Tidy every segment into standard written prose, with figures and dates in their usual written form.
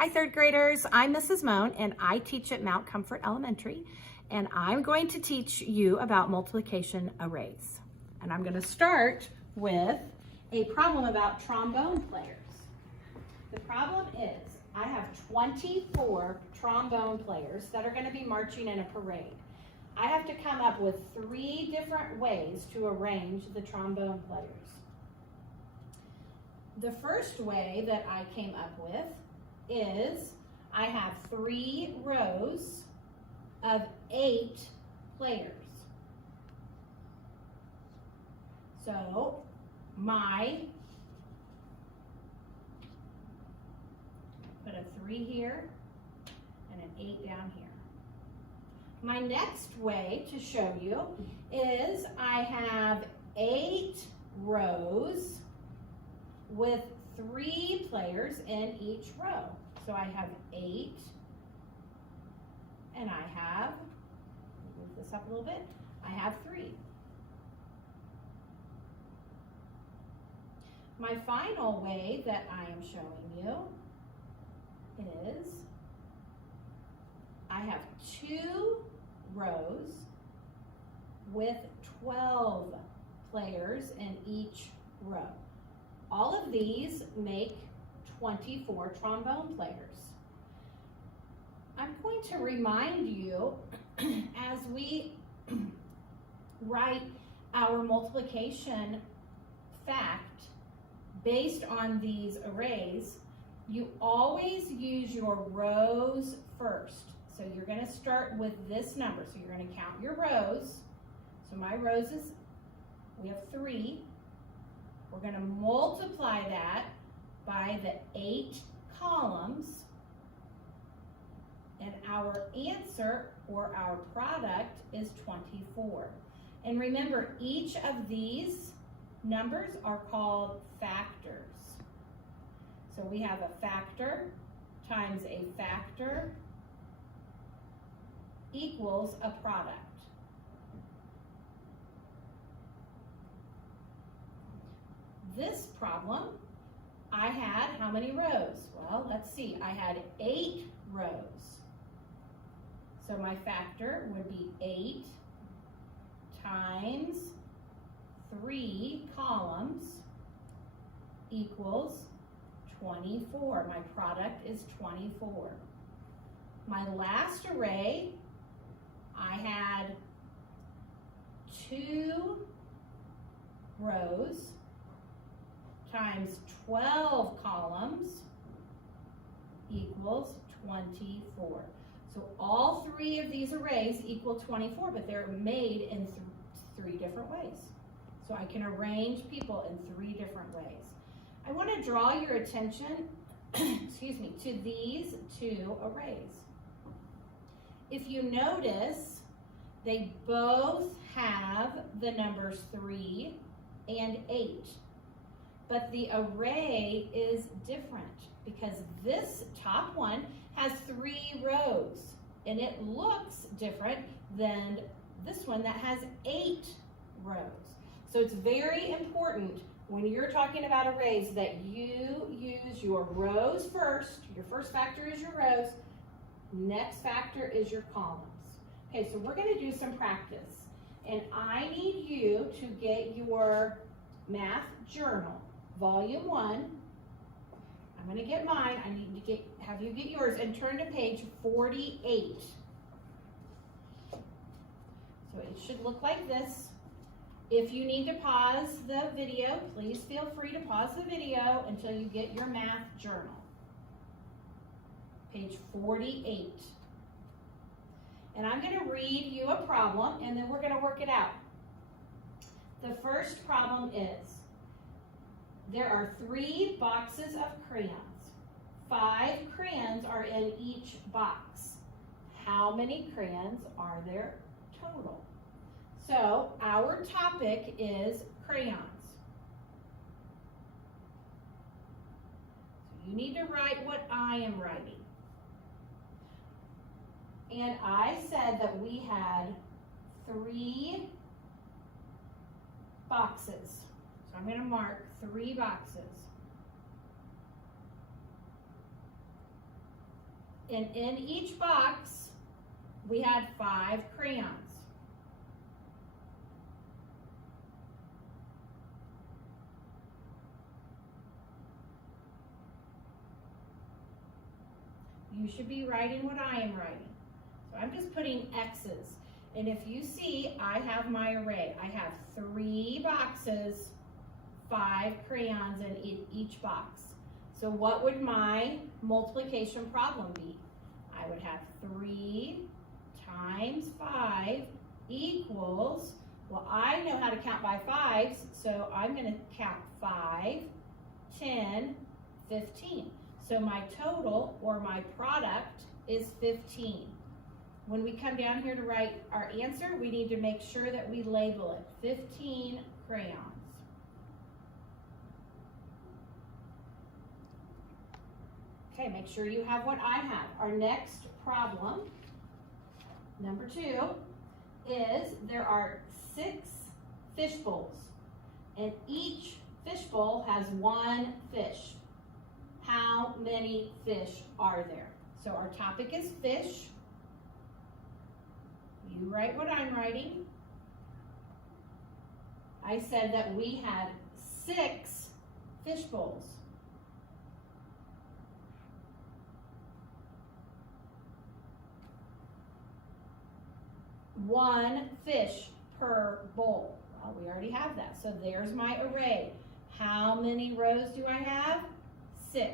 Hi third graders, I'm Mrs. Moan and I teach at Mount Comfort Elementary, and I'm going to teach you about multiplication arrays. And I'm going to start with a problem about trombone players. The problem is I have 24 trombone players that are going to be marching in a parade. I have to come up with 3 different ways to arrange the trombone players. The first way that I came up with is I have 3 rows of 8 players. So put a 3 here and an 8 down here. My next way to show you is I have 8 rows with 3 players in each row. So I have 8, and I have, move this up a little bit, I have 3. My final way that I am showing you is I have 2 rows with 12 players in each row. All of these make 24 trombone players. I'm going to remind you as we write our multiplication fact based on these arrays, you always use your rows first. So you're going to start with this number. So you're going to count your rows. So my rows is, we have 3. We're going to multiply that by the 8 columns, and our answer or our product is 24. And remember, each of these numbers are called factors. So we have a factor times a factor equals a product. This problem, I had how many rows? Well, let's see, I had 8 rows. So my factor would be 8 times 3 columns equals 24. My product is 24. My last array, I had 2 rows times 12 columns equals 24. So all 3 of these arrays equal 24, but they're made in 3 different ways. So I can arrange people in 3 different ways. I want to draw your attention, excuse me, to these 2 arrays. If you notice, they both have the numbers 3 and 8. But the array is different because this top one has 3 rows, and it looks different than this one that has 8 rows. So it's very important when you're talking about arrays that you use your rows first. Your first factor is your rows. Next factor is your columns. Okay, so we're going to do some practice. And I need you to get your math journal, volume 1. I'm going to get mine. I need to have you get yours and turn to page 48. So it should look like this. If you need to pause the video, please feel free to pause the video until you get your math journal. Page 48. And I'm going to read you a problem, and then we're going to work it out. The first problem is, there are 3 boxes of crayons. 5 crayons are in each box. How many crayons are there total? So our topic is crayons. So you need to write what I am writing. And I said that we had 3 boxes. So I'm going to mark 3 boxes. And in each box, we had 5 crayons. You should be writing what I am writing. So I'm just putting X's. And if you see, I have my array. I have 3 boxes, 5 crayons in each box. So what would my multiplication problem be? I would have 3 times 5 equals, well, I know how to count by 5s, so I'm going to count 5, 10, 15. So my total, or my product, is 15. When we come down here to write our answer, we need to make sure that we label it 15 crayons. Okay, make sure you have what I have. Our next problem, number 2, is there are 6 fish bowls, and each fish bowl has 1 fish. How many fish are there? So our topic is fish. You write what I'm writing. I said that we had 6 fish bowls. One fish per bowl. Well, we already have that. So there's my array. How many rows do I have? 6.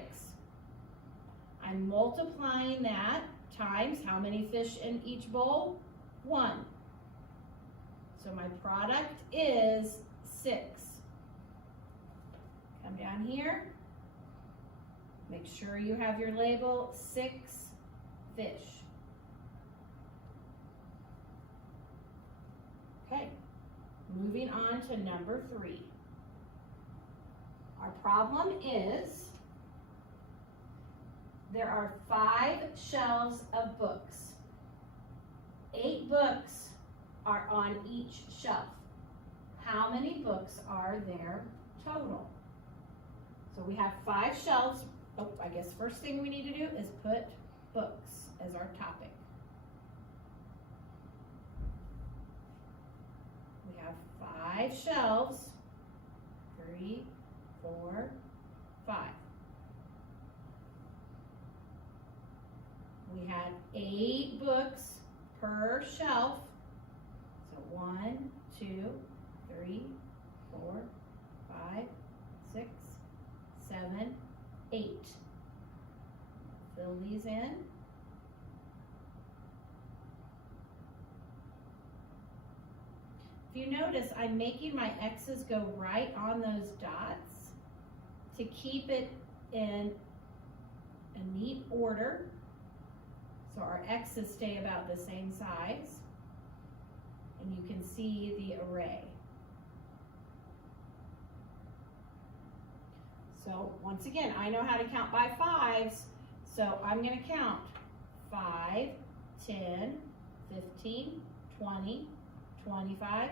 I'm multiplying that times how many fish in each bowl? 1. So my product is 6. Come down here. Make sure you have your label 6 fish. Okay, moving on to number 3. Our problem is there are 5 shelves of books. 8 books are on each shelf. How many books are there total? So we have 5 shelves. Oh, I guess first thing we need to do is put books as our topic. We have 5 shelves. 3, 4, 5. We had 8 books per shelf. So 1, 2, 3, 4, 5, 6, 7, 8. Fill these in. If you notice, I'm making my X's go right on those dots to keep it in a neat order. So our X's stay about the same size, and you can see the array. So once again, I know how to count by 5s, so I'm going to count 5, 10, 15, 20, 25,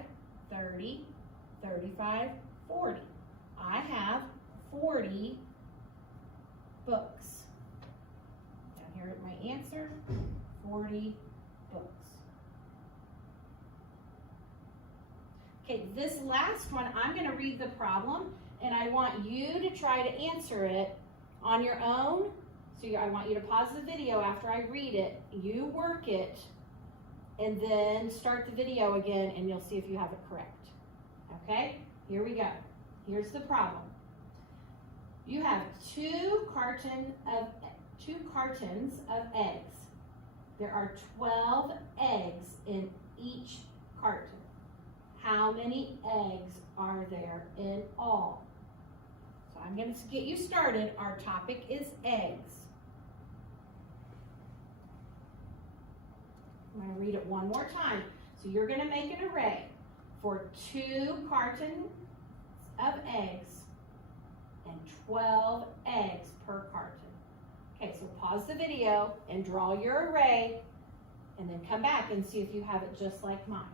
30, 35, 40. I have 40 books. Here is my answer, 40 books. Okay, this last one, I'm going to read the problem, and I want you to try to answer it on your own. So I want you to pause the video after I read it, you work it, and then start the video again, and you'll see if you have it correct. Okay, here we go. Here's the problem. You have 2 cartons of eggs. There are 12 eggs in each carton. How many eggs are there in all? So I'm going to get you started. Our topic is eggs. I'm going to read it one more time. So you're going to make an array for 2 cartons of eggs and 12 eggs per carton. Okay, so pause the video and draw your array, and then come back and see if you have it just like mine.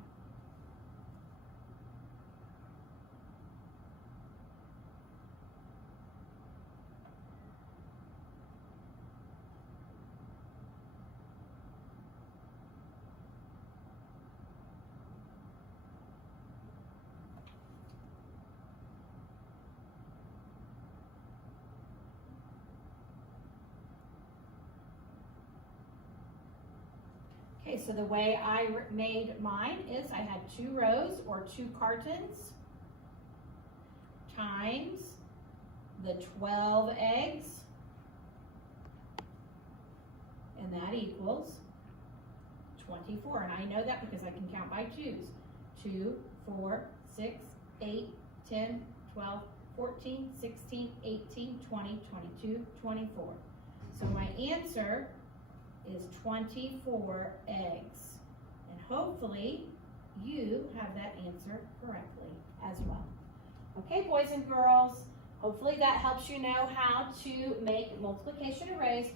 Okay, so the way I made mine is I had 2 rows or 2 cartons times the 12 eggs, and that equals 24. And I know that because I can count by 2s. 2, 4, 6, 8, 10, 12, 14, 16, 18, 20, 22, 24. So my answer is 24 eggs. And hopefully you have that answer correctly as well. Okay, boys and girls, hopefully that helps you know how to make multiplication arrays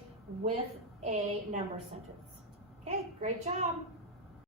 with a number sentence. Okay, great job.